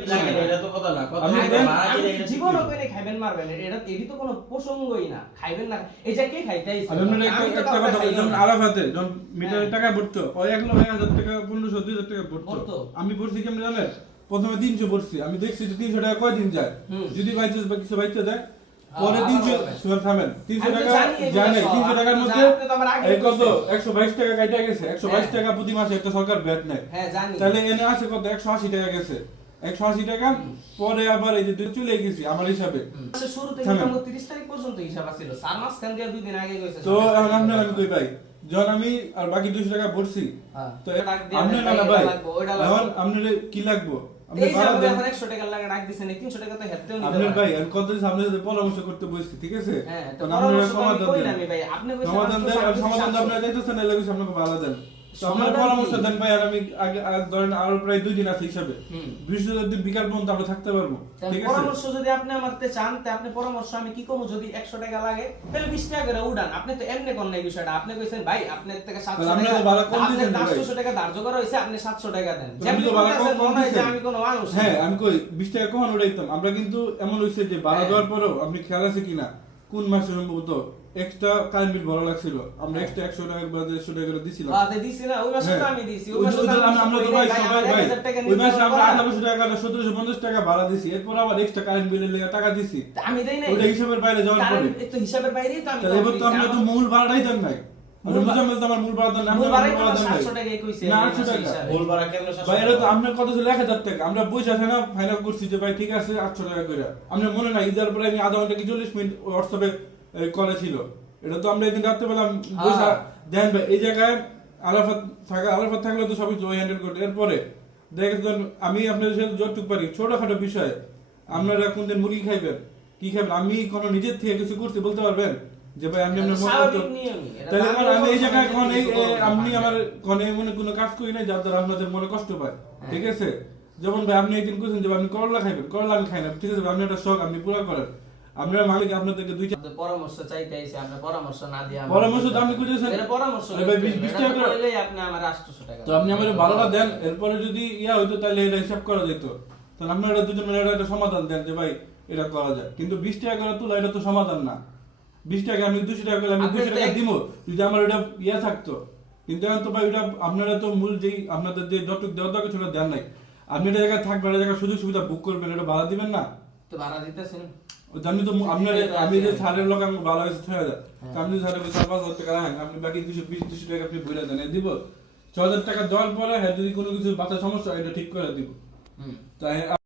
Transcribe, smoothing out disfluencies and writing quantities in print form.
এটা তো কথা না, কথা জীবনও কইলে খাইবেন মারবেন, এটা এডি তো কোনো প্রসঙ্গই না, খাইবেন না এই যে কে খাইতেইছে। আমি একটা কথা বলি, যেমন আরাফাতে যখন মিটারের টাকা ভরতো, ওই 1,00,000 টাকা 1500 2000 টাকা ভরতো। আমি ভরছি কেমন জানেন? প্রথমে 300 ভরছি, আমি দেখছি যে 300 টাকা কয়দিন যায়, যদি বাইচেস বা কিছু বাইচে দেয় পরে 300 সুগার থামেন 300 টাকা জানে, 300 টাকার মধ্যে এই কত 122 টাকা কাটা গেছে, 122 টাকা প্রতি মাসে একটা সরকার ভ্যাট নেয়। হ্যাঁ জানি, তাহলে এনে আছে কত 180 টাকা গেছে, 180 টাকা পরে আবার এই যে চলে গেছি আমার হিসাবে শুরু থেকে 30 তারিখ পর্যন্ত হিসাব ছিল, 4 মাস কেন দিয়া 2 দিন আগে গেছে। তো এখন আপনারা আমি কই ভাই, যখন আমি আর বাকি 200 টাকা ভরছি তো আপনারা না ভাই এখন আপনারা কি লাগবো? আপনি ভাড়া দেন 100 টাকা লাগে রাখ দিছেন, 300 টাকা তো হেতেও নিতে আপনার ভাই আর কত দিন সামনে সাথে পরামর্শ করতে বসছি, ঠিক আছে? হ্যাঁ তো আপনারা সমাধান সমাধান কইলাম দেন ভাই, আপনি কইছেন সমাধান দেন, আর সমাধান আপনারা চাইতেছেন না, লাগে আপনাকে ভালো দেন। তো আপনার পরামর্শ দেন ভাই, আর আমি আগে ধরেন আরো প্রায় 2 দিন আছে হিসাবে, বৃহস্পতিবার দিন বিকাল পর্যন্ত আমরা থাকতে পারবো, ঠিক আছে? পরামর্শ যদি আপনি আমারতে চান তে আপনি পরামর্শ আমি কি কমু, যদি 100 টাকা লাগে তাহলে 20 টাকা করে উড়ান। আপনি তো এমনি কোন নাই বিষয়টা, আপনি কইছেন ভাই আপনার থেকে 700 টাকা, আমরা তো ভাড়া কম দিছেন ভাই, 500 টাকা ধার্য করা হইছে, আপনি 700 টাকা দেন। আমি তো ভাড়া কম দিছেন, আমি কোন মানুষ হ্যাঁ আমি কই 20 টাকা কখন উড়াইতাম আমরা, কিন্তু এমন হইছে যে ভাড়া দেওয়ার পরেও আপনি খেয়াল আছে কিনা কোন মাসে সম্ভবত এক্সট্রা কারেন্ট বিল ভরা লাগছিল, আমরা এক্সট্রা 100 টাকা বা 150 টাকা করে দিছিলাম। দিছি না ওই মাসে তো আমি দিছি, ওই মাসে আমরা তো ভাই সবাই ভাই ওই মাসে আমরা 1800 টাকা না 1750 টাকা ভাড়া দিছি, এরপর আবার এক্সট্রা কারেন্ট বিলের লাগা টাকা দিছি, আমি দেই নাই ওটা হিসাবের বাইরে যাওয়ার পরে এই তো হিসাবের বাইরেই তো আমি তাহলে এবার তো আমরা তো মূল ভাড়াটাই দেন নাই, আমরা বুঝাম তো আমার মূল ভাড়া দেন না, আমরা ভাড়া দেন নাই 700 টাকাই কইছে না 800 টাকা মূল ভাড়া কেমনে 700 ভাই, এটা তো আপনার কথা ছিল 1000 টাকা, আমরা পয়সা আছে না ফাইনাল করছি যে ভাই ঠিক আছে 800 টাকা করে। আপনার মনে নাই ইদার পরে আমি আধা ঘন্টা কি 40 মিনিট হোয়াটসঅ্যাপে কলে ছিল, এটা তো আমরা একদিন রাত্রে পেলাম পয়সা দেন ভাই। এই জায়গায় আলাফাত থাকলে তো সবই জয় হ্যান্ডেল করতে, এরপরে দেখেন আমি আপনাদের সাথে যতটুকু পারি ছোটখাটো বিষয়, আপনারা কোন দিন মুরগি খাইবেন কি খাবেন, আমি কোনো নিজের থেকে কিছু করতে বলতে পারবেন যে ভাই আপনি আপনার মত তাহলে আমি এই জায়গায় কোন আপনি আমার কোন মনে কোনো কাজ করি নাই যার দ্বারা আপনাদের মনে কষ্ট পায়, ঠিক আছে? যেমন ভাই আপনি একদিন কইছেন যে আপনি করলা খাইবেন, করলা আমি খাই না, ঠিক আছে? আপনি একটা শখ আপনি পুরো করেন, আপনার মালিক আপনাদেরকে দুইটা পরামর্শ চাইতে আইছে, আপনি পরামর্শ না দিয়ে পরামর্শ তো আপনি কইতেছেন এর পরামর্শ ভাই 20 টাকা করে কইলেই আপনি আমার 800 টাকা, তো আপনি আমারে 12টা দেন, এরপরে যদি ইয়া হইতো তাহলে এটা হিসাব করা যেত, তাহলে আপনারা দুজন মিলে একটা সমাধান দেন যে ভাই এটা করা যায়, কিন্তু 20 টাকা করে তোলা এটা তো সমাধান না। 20 টাকা আমি 200 টাকা করে আমি 200 টাকা দিব যদি আমার ওটা ইয়া থাকতো, কিন্তু এখন তো ভাই ওটা আপনারা তো মূল যেই আপনাদের যে যতটুকু দেওয়ার দরকার ছিল দেন নাই, আপনি এটা জায়গায় থাকবেন, এটা জায়গায় সুযোগ সুবিধা বুক করবেন, এটা ভাড়া দিবেন না তো ভাড়া দিতেছেন আমি তো আপনার আমি যে ছাড়ের লোক আমি ভালো হয়েছে 6000, আপনি যদি ছাড়ে 4-5 টাকা রাখেন, আপনি বাকি 220 টাকা আপনি বইলা দেন দিব 6000 টাকা দেওয়ার পরে হ্যাঁ যদি কোনো কিছু বাচ্চা সমস্যা এটা ঠিক করে দিব। তাই